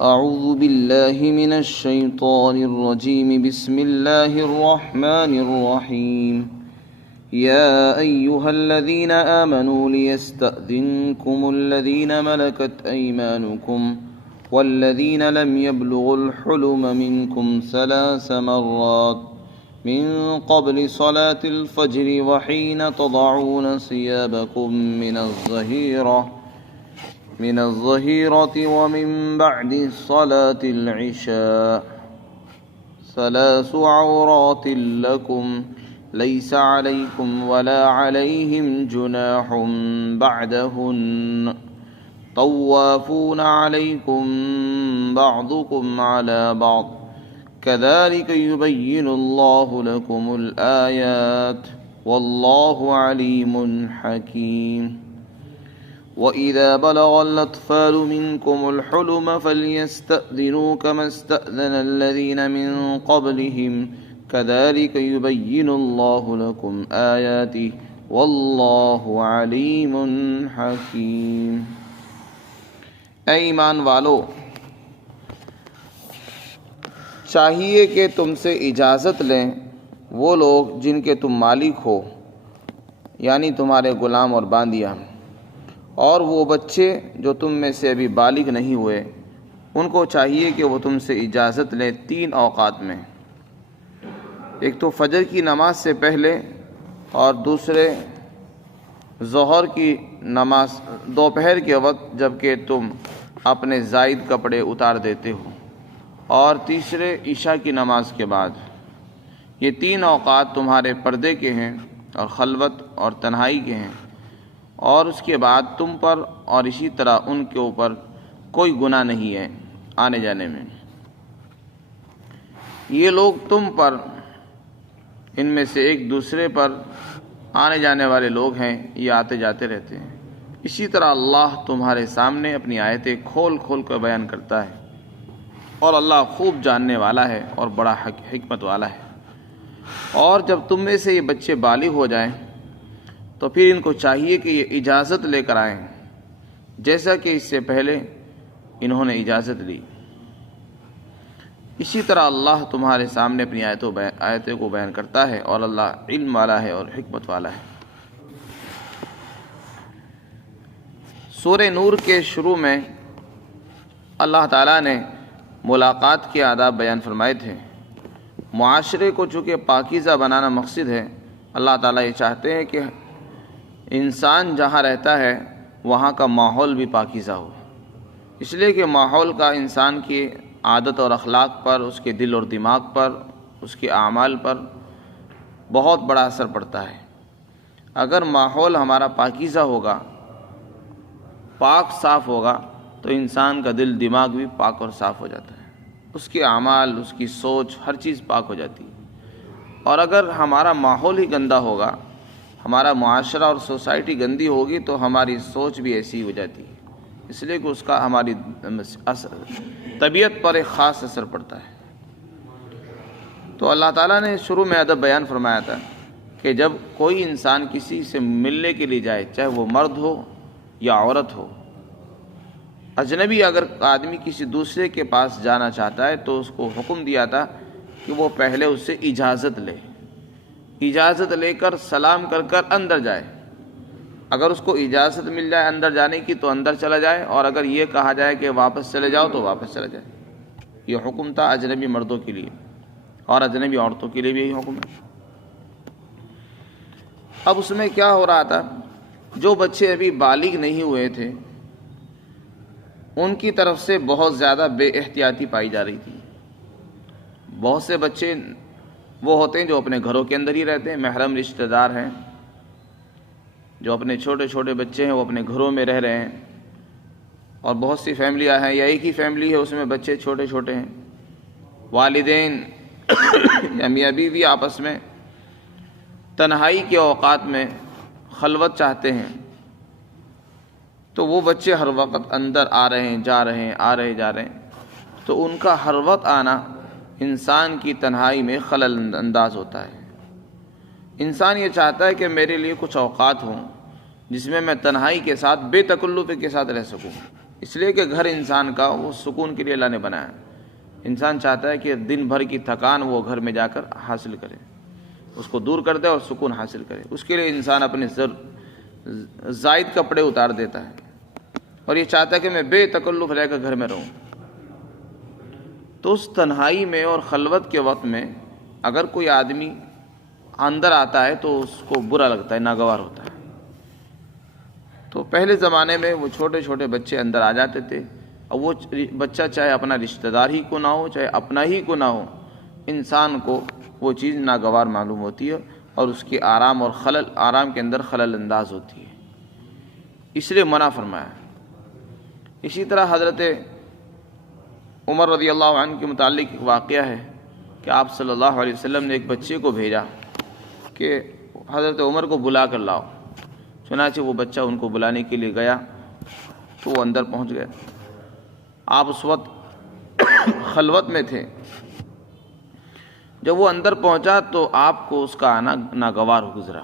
أعوذ بالله من الشيطان الرجيم. بسم الله الرحمن الرحيم. يا أيها الذين آمنوا ليستأذنكم الذين ملكت أيمانكم والذين لم يبلغوا الحلم منكم 3 مرات من قبل صلاة الفجر وحين تضعون ثيابكم من الظهيرة ومن بعد صلاة العشاء 3 عورات لكم ليس عليكم ولا عليهم جناح بعدهن طوافون عليكم بعضكم على بعض كذلك يبين الله لكم الآيات والله عليم حكيم. وإذا بلغ الأطفال منكم الحلم فليستأذنوا كما استأذن الذين من قبلهم كذلك يبين الله لكم آياته والله عليم حكيم. اے ایمان والو، چاہیے کہ تم سے اجازت لیں وہ لوگ جن کے تم مالک ہو، یعنی تمہارے غلام اور باندیاں، اور وہ بچے جو تم میں سے ابھی بالغ نہیں ہوئے، ان کو چاہیے کہ وہ تم سے اجازت لیں 3 اوقات میں. ایک تو فجر کی نماز سے پہلے، اور دوسرے ظہر کی نماز دوپہر کے وقت جب کہ تم اپنے زائد کپڑے اتار دیتے ہو، اور تیسرے عشاء کی نماز کے بعد. یہ 3 اوقات تمہارے پردے کے ہیں اور خلوت اور تنہائی کے ہیں، اور اس کے بعد تم پر اور اسی طرح ان کے اوپر کوئی گناہ نہیں ہے آنے جانے میں. یہ لوگ تم پر، ان میں سے ایک دوسرے پر آنے جانے والے لوگ ہیں، یہ آتے جاتے رہتے ہیں. اسی طرح اللہ تمہارے سامنے اپنی آیتیں کھول کھول کر بیان کرتا ہے، اور اللہ خوب جاننے والا ہے اور بڑا حکمت والا ہے. اور جب تم میں سے یہ بچے بالغ ہو جائیں تو پھر ان کو چاہیے کہ یہ اجازت لے کر آئیں، جیسا کہ اس سے پہلے انہوں نے اجازت لی. اسی طرح اللہ تمہارے سامنے اپنی آیتوں کو بیان کرتا ہے، اور اللہ علم والا ہے اور حکمت والا ہے. سورہ نور کے شروع میں اللہ تعالیٰ نے ملاقات کے آداب بیان فرمائے تھے. معاشرے کو چونکہ پاکیزہ بنانا مقصد ہے، اللہ تعالیٰ یہ چاہتے ہیں کہ انسان جہاں رہتا ہے وہاں کا ماحول بھی پاکیزہ ہو، اس لیے کہ ماحول کا انسان کی عادت اور اخلاق پر، اس کے دل اور دماغ پر، اس کے اعمال پر بہت بڑا اثر پڑتا ہے. اگر ماحول ہمارا پاکیزہ ہوگا، پاک صاف ہوگا، تو انسان کا دل دماغ بھی پاک اور صاف ہو جاتا ہے، اس کے اعمال، اس کی سوچ، ہر چیز پاک ہو جاتی ہے. اور اگر ہمارا ماحول ہی گندہ ہوگا، ہمارا معاشرہ اور سوسائٹی گندی ہوگی، تو ہماری سوچ بھی ایسی ہو جاتی ہے، اس لیے کہ اس کا ہماری طبیعت پر ایک خاص اثر پڑتا ہے. تو اللہ تعالیٰ نے شروع میں ادب بیان فرمایا تھا کہ جب کوئی انسان کسی سے ملنے کے لیے جائے، چاہے وہ مرد ہو یا عورت ہو، اجنبی اگر آدمی کسی دوسرے کے پاس جانا چاہتا ہے تو اس کو حکم دیا تھا کہ وہ پہلے اس سے اجازت لے، اجازت لے کر سلام کر کر اندر جائے. اگر اس کو اجازت مل جائے اندر جانے کی تو اندر چلا جائے، اور اگر یہ کہا جائے کہ واپس چلے جاؤ تو واپس چلا جائے. یہ حکم تھا اجنبی مردوں کے لیے، اور اجنبی عورتوں کے لیے بھی یہی حکم ہے. اب اس میں کیا ہو رہا تھا، جو بچے ابھی بالغ نہیں ہوئے تھے ان کی طرف سے بہت زیادہ بے احتیاطی پائی جا رہی تھی. بہت سے بچے وہ ہوتے ہیں جو اپنے گھروں کے اندر ہی رہتے ہیں، محرم رشتہ دار ہیں، جو اپنے چھوٹے چھوٹے بچے ہیں وہ اپنے گھروں میں رہ رہے ہیں. اور بہت سی فیملیاں ہیں، یا ایک ہی فیملی ہے اس میں بچے چھوٹے چھوٹے ہیں، والدین یا میاں بیوی آپس میں تنہائی کے اوقات میں خلوت چاہتے ہیں، تو وہ بچے ہر وقت اندر آ رہے ہیں، جا رہے ہیں، آ رہے جا رہے ہیں، تو ان کا ہر وقت آنا انسان کی تنہائی میں خلل انداز ہوتا ہے. انسان یہ چاہتا ہے کہ میرے لیے کچھ اوقات ہوں جس میں تنہائی کے ساتھ بے تکلف کے ساتھ رہ سکوں. اس لیے کہ گھر انسان کا وہ سکون کے لیے اللہ نے بنایا ہے۔ انسان چاہتا ہے کہ دن بھر کی تھکان وہ گھر میں جا کر حاصل کرے، اس کو دور کر دے اور سکون حاصل کرے۔ اس کے لیے انسان اپنے زائد کپڑے اتار دیتا ہے اور یہ چاہتا ہے کہ میں بے تکلف رہ کر گھر میں رہوں۔ تو اس تنہائی میں اور خلوت کے وقت میں اگر کوئی آدمی اندر آتا ہے تو اس کو برا لگتا ہے، ناگوار ہوتا ہے۔ تو پہلے زمانے میں وہ چھوٹے چھوٹے بچے اندر آ جاتے تھے، اور وہ بچہ چاہے اپنا رشتہ دار ہی کو نہ ہو، چاہے اپنا ہی کو نہ ہو، انسان کو وہ چیز ناگوار معلوم ہوتی ہے اور اس کے آرام کے اندر خلل انداز ہوتی ہے، اس لیے منع فرمایا۔ اسی طرح حضرت عمر رضی اللہ عنہ کے متعلق ایک واقعہ ہے کہ آپ صلی اللہ علیہ وسلم نے ایک بچے کو بھیجا کہ حضرت عمر کو بلا کر لاؤ۔ چنانچہ وہ بچہ ان کو بلانے کے لیے گیا تو وہ اندر پہنچ گئے۔ آپ اس وقت خلوت میں تھے۔ جب وہ اندر پہنچا تو آپ کو اس کا آنا ناگوار ہو گزرا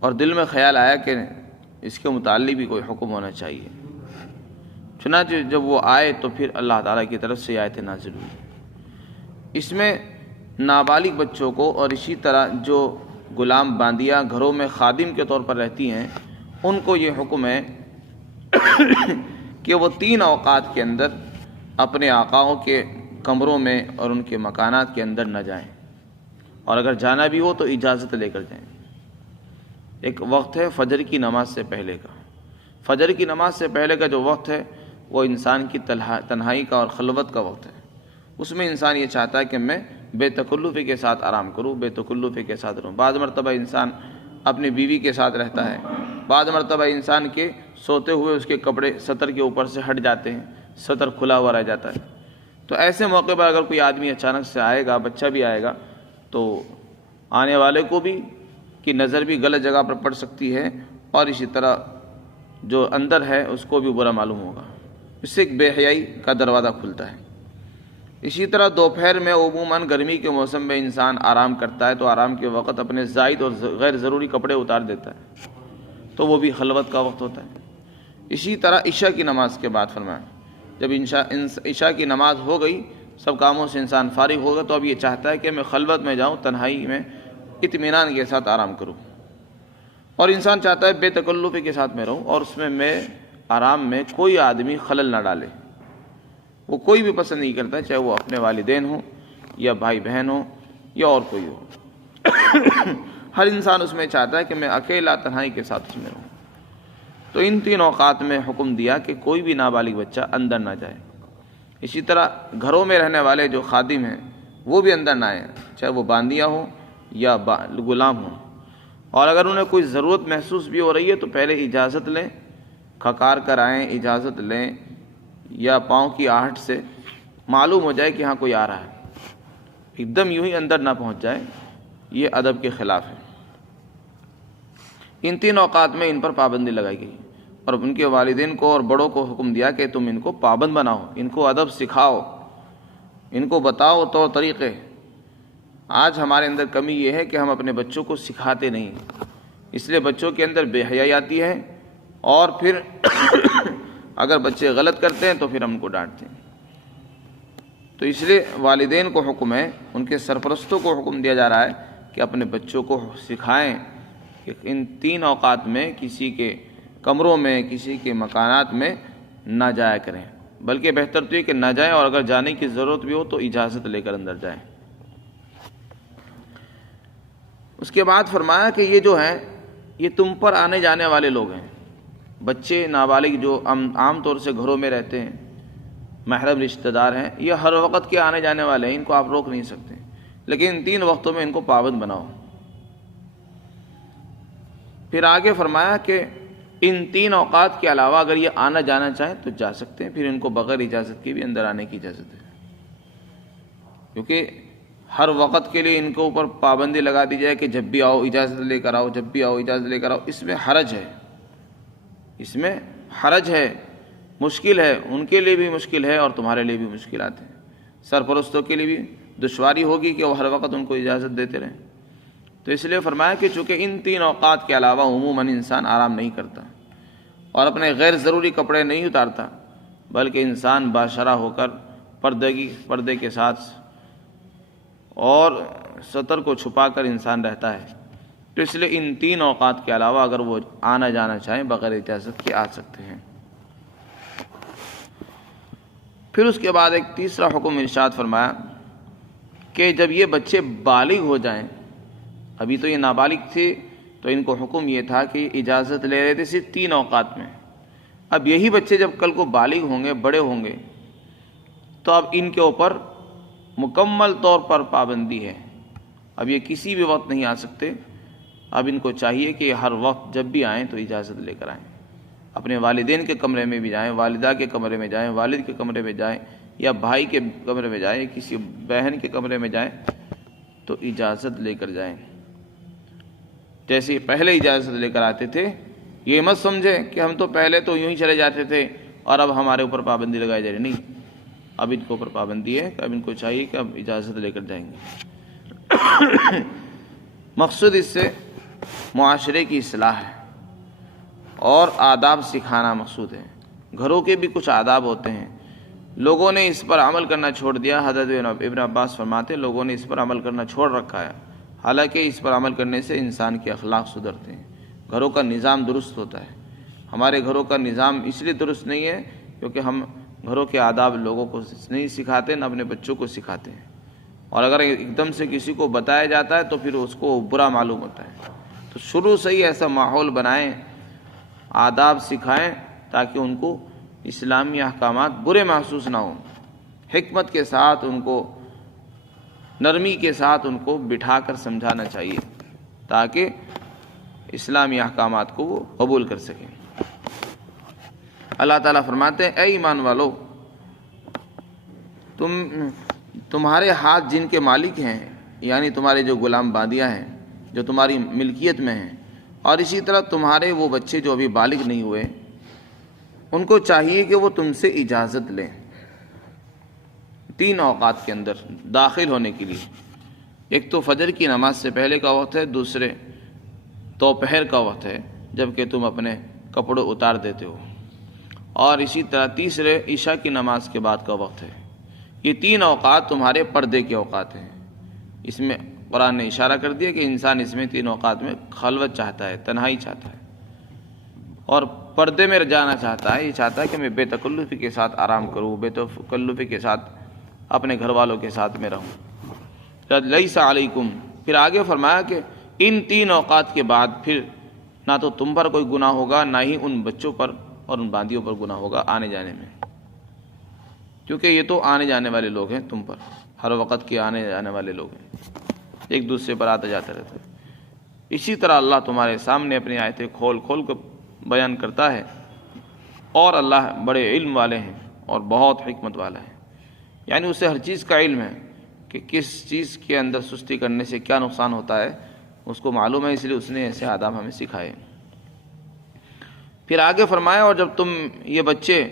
اور دل میں خیال آیا کہ اس کے متعلق بھی کوئی حکم ہونا چاہیے۔ چنانچہ جب وہ آئے تو پھر اللہ تعالیٰ کی طرف سے آیت نازل ہوئی۔ اس میں نابالغ بچوں کو اور اسی طرح جو غلام باندیاں گھروں میں خادم کے طور پر رہتی ہیں ان کو یہ حکم ہے کہ وہ 3 اوقات کے اندر اپنے آقاؤں کے کمروں میں اور ان کے مکانات کے اندر نہ جائیں، اور اگر جانا بھی ہو تو اجازت لے کر جائیں۔ ایک وقت ہے فجر کی نماز سے پہلے کا۔ فجر کی نماز سے پہلے کا جو وقت ہے وہ انسان کی تنہائی کا اور خلوت کا وقت ہے۔ اس میں انسان یہ چاہتا ہے کہ میں بے تکلفی کے ساتھ آرام کروں، بے تکلفی کے ساتھ رہوں۔ بعض مرتبہ انسان اپنی بیوی کے ساتھ رہتا ہے، بعض مرتبہ انسان کے سوتے ہوئے اس کے کپڑے سطر کے اوپر سے ہٹ جاتے ہیں، سطر کھلا ہوا رہ جاتا ہے۔ تو ایسے موقع پر اگر کوئی آدمی اچانک سے آئے گا، بچہ بھی آئے گا، تو آنے والے کو بھی کی نظر بھی غلط جگہ پر پڑ سکتی ہے، اور اسی طرح جو اندر ہے اس کو بھی برا معلوم ہوگا۔ اس سے ایک بے حیائی کا دروازہ کھلتا ہے۔ اسی طرح دوپہر میں عموماً گرمی کے موسم میں انسان آرام کرتا ہے تو آرام کے وقت اپنے زائد اور غیر ضروری کپڑے اتار دیتا ہے، تو وہ بھی خلوت کا وقت ہوتا ہے۔ اسی طرح عشاء کی نماز کے بعد فرمایا، جب عشاء کی نماز ہو گئی، سب کاموں سے انسان فارغ ہوگا، تو اب یہ چاہتا ہے کہ میں خلوت میں جاؤں، تنہائی میں اطمینان کے ساتھ آرام کروں، اور انسان چاہتا ہے بے تکلفی کے ساتھ میں رہوں، اور اس میں آرام میں کوئی آدمی خلل نہ ڈالے۔ وہ کوئی بھی پسند نہیں کرتا، چاہے وہ اپنے والدین ہوں یا بھائی بہن ہوں یا اور کوئی ہو۔ ہر انسان اس میں چاہتا ہے کہ میں اکیلا تنہائی کے ساتھ اس میں رہوں۔ تو ان 3 اوقات میں حکم دیا کہ کوئی بھی نابالغ بچہ اندر نہ جائے۔ اسی طرح گھروں میں رہنے والے جو خادم ہیں وہ بھی اندر نہ آئیں، چاہے وہ باندیاں ہوں یا غلام ہوں، اور اگر انہیں کوئی ضرورت محسوس بھی ہو رہی ہے تو پہلے اجازت لیں، کھکار کر آئیں، اجازت لیں، یا پاؤں کی آہٹ سے معلوم ہو جائے کہ ہاں کوئی آ رہا ہے، ایک دم یوں ہی اندر نہ پہنچ جائے، یہ ادب کے خلاف ہے۔ ان 3 اوقات میں ان پر پابندی لگائی گئی، اور ان کے والدین کو اور بڑوں کو حکم دیا کہ تم ان کو پابند بناؤ، ان کو ادب سکھاؤ، ان کو بتاؤ طور طریقے۔ آج ہمارے اندر کمی یہ ہے کہ ہم اپنے بچوں کو سکھاتے نہیں، اس لیے بچوں کے اندر بے حیائی آتی ہے، اور پھر اگر بچے غلط کرتے ہیں تو پھر ہم ان کو ڈانٹتے ہیں۔ تو اس لیے والدین کو حکم ہے، ان کے سرپرستوں کو حکم دیا جا رہا ہے کہ اپنے بچوں کو سکھائیں کہ ان 3 اوقات میں کسی کے کمروں میں، کسی کے مکانات میں نہ جایا کریں، بلکہ بہتر تو یہ کہ نہ جائیں، اور اگر جانے کی ضرورت بھی ہو تو اجازت لے کر اندر جائیں۔ اس کے بعد فرمایا کہ یہ جو ہیں یہ تم پر آنے جانے والے لوگ ہیں، بچے نابالغ جو عام طور سے گھروں میں رہتے ہیں، محرم رشتہ دار ہیں، یہ ہر وقت کے آنے جانے والے ہیں، ان کو آپ روک نہیں سکتے، لیکن ان 3 وقتوں میں ان کو پابند بناؤ۔ پھر آگے فرمایا کہ ان 3 اوقات کے علاوہ اگر یہ آنا جانا چاہیں تو جا سکتے ہیں، پھر ان کو بغیر اجازت کے بھی اندر آنے کی اجازت ہے، کیونکہ ہر وقت کے لیے ان کے اوپر پابندی لگا دی جائے کہ جب بھی آؤ اجازت لے کر آؤ، جب بھی آؤ اجازت لے کر آؤ، اس میں حرج ہے، اس میں حرج ہے، مشکل ہے، ان کے لیے بھی مشکل ہے اور تمہارے لیے بھی مشکلات ہیں، سرپرستوں کے لیے بھی دشواری ہوگی کہ وہ ہر وقت ان کو اجازت دیتے رہیں۔ تو اس لیے فرمایا کہ چونکہ ان 3 اوقات کے علاوہ عموماً انسان آرام نہیں کرتا، اور اپنے غیر ضروری کپڑے نہیں اتارتا، بلکہ انسان باشرہ ہو کر پردے کے ساتھ اور ستر کو چھپا کر انسان رہتا ہے، تو اس لیے ان 3 اوقات کے علاوہ اگر وہ آنا جانا چاہیں بغیر اجازت کے آ سکتے ہیں۔ پھر اس کے بعد ایک تیسرا حکم ارشاد فرمایا کہ جب یہ بچے بالغ ہو جائیں، ابھی تو یہ نابالغ تھے تو ان کو حکم یہ تھا کہ اجازت لے رہے تھے صرف 3 اوقات میں، اب یہی بچے جب کل کو بالغ ہوں گے، بڑے ہوں گے، تو اب ان کے اوپر مکمل طور پر پابندی ہے، اب یہ کسی بھی وقت نہیں آ سکتے، اب ان کو چاہیے کہ ہر وقت جب بھی آئیں تو اجازت لے کر آئیں، اپنے والدین کے کمرے میں بھی جائیں، والدہ کے کمرے میں جائیں، والد کے کمرے میں جائیں، یا بھائی کے کمرے میں جائیں، کسی بہن کے کمرے میں جائیں تو اجازت لے کر جائیں۔ جیسے پہلے اجازت لے کر آتے تھے، یہ مت سمجھیں کہ ہم تو پہلے تو یوں ہی چلے جاتے تھے اور اب ہمارے اوپر پابندی لگائی جا رہی، نہیں، اب ان کے اوپر پابندی ہے کہ اب ان کو چاہیے کہ اب اجازت لے کر جائیں گے۔ مقصد اس سے معاشرے کی اصلاح ہے اور آداب سکھانا مقصود ہے۔ گھروں کے بھی کچھ آداب ہوتے ہیں، لوگوں نے اس پر عمل کرنا چھوڑ دیا۔ حضرت ابن عباس فرماتے ہیں لوگوں نے اس پر عمل کرنا چھوڑ رکھا ہے، حالانکہ اس پر عمل کرنے سے انسان کے اخلاق سدھرتے ہیں، گھروں کا نظام درست ہوتا ہے۔ ہمارے گھروں کا نظام اس لیے درست نہیں ہے کیونکہ ہم گھروں کے آداب لوگوں کو نہیں سکھاتے، نہ اپنے بچوں کو سکھاتے ہیں، اور اگر ایک دم سے کسی کو بتایا جاتا ہے تو پھر اس کو برا معلوم ہوتا ہے۔ تو شروع سے ہی ایسا ماحول بنائیں، آداب سکھائیں تاکہ ان کو اسلامی احکامات برے محسوس نہ ہوں، حکمت کے ساتھ ان کو، نرمی کے ساتھ ان کو بٹھا کر سمجھانا چاہیے تاکہ اسلامی احکامات کو وہ قبول کر سکیں۔ اللہ تعالیٰ فرماتے ہیں اے ایمان والو، تمہارے ہاتھ جن کے مالک ہیں، یعنی تمہارے جو غلام باندیاں ہیں جو تمہاری ملکیت میں ہیں، اور اسی طرح تمہارے وہ بچے جو ابھی بالغ نہیں ہوئے، ان کو چاہیے کہ وہ تم سے اجازت لیں 3 اوقات کے اندر داخل ہونے کے لیے۔ ایک تو فجر کی نماز سے پہلے کا وقت ہے، دوسرے دوپہر کا وقت ہے جب کہ تم اپنے کپڑے اتار دیتے ہو، اور اسی طرح تیسرے عشاء کی نماز کے بعد کا وقت ہے۔ یہ 3 اوقات تمہارے پردے کے اوقات ہیں۔ اس میں قرآن نے اشارہ کر دیا کہ انسان اس میں 3 اوقات میں خلوت چاہتا ہے، تنہائی چاہتا ہے، اور پردے میں جانا چاہتا ہے، یہ چاہتا ہے کہ میں بے تکلفی کے ساتھ آرام کروں، بے تکلفی کے ساتھ اپنے گھر والوں کے ساتھ میں رہوں۔ لیس علیکم، پھر آگے فرمایا کہ ان 3 اوقات کے بعد پھر نہ تو تم پر کوئی گناہ ہوگا، نہ ہی ان بچوں پر اور ان باندیوں پر گناہ ہوگا آنے جانے میں، کیونکہ یہ تو آنے جانے والے لوگ ہیں، تم پر ہر وقت کے آنے جانے والے لوگ ہیں، ایک دوسرے پر آتے جاتے رہتے ہیں۔ اسی طرح اللہ تمہارے سامنے اپنی آیتیں کھول کھول کر بیان کرتا ہے، اور اللہ بڑے علم والے ہیں اور بہت حکمت والا ہے، یعنی اسے ہر چیز کا علم ہے کہ کس چیز کے اندر سستی کرنے سے کیا نقصان ہوتا ہے، اس کو معلوم ہے، اس لیے اس نے ایسے آداب ہمیں سکھائے۔ پھر آگے فرمایا اور جب یہ بچے،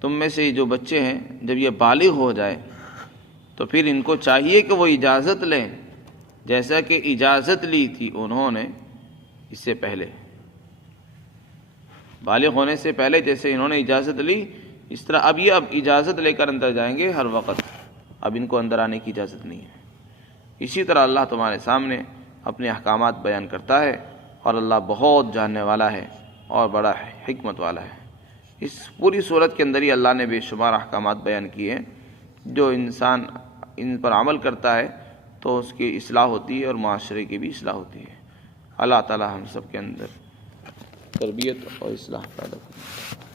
تم میں سے جو بچے ہیں، جب یہ بالغ ہو جائے تو پھر ان کو چاہیے کہ وہ اجازت لیں جیسا کہ اجازت لی تھی انہوں نے اس سے پہلے، بالغ ہونے سے پہلے جیسے انہوں نے اجازت لی، اس طرح اب اجازت لے کر اندر جائیں گے ہر وقت، اب ان کو اندر آنے کی اجازت نہیں ہے۔ اسی طرح اللہ تمہارے سامنے اپنے احکامات بیان کرتا ہے، اور اللہ بہت جاننے والا ہے اور بڑا حکمت والا ہے۔ اس پوری صورت کے اندر ہی اللہ نے بے شمار احکامات بیان کیے ہیں، جو انسان ان پر عمل کرتا ہے تو اس کی اصلاح ہوتی ہے اور معاشرے کی بھی اصلاح ہوتی ہے۔ اللہ تعالی ہم سب کے اندر تربیت اور اصلاح پیدا کرے۔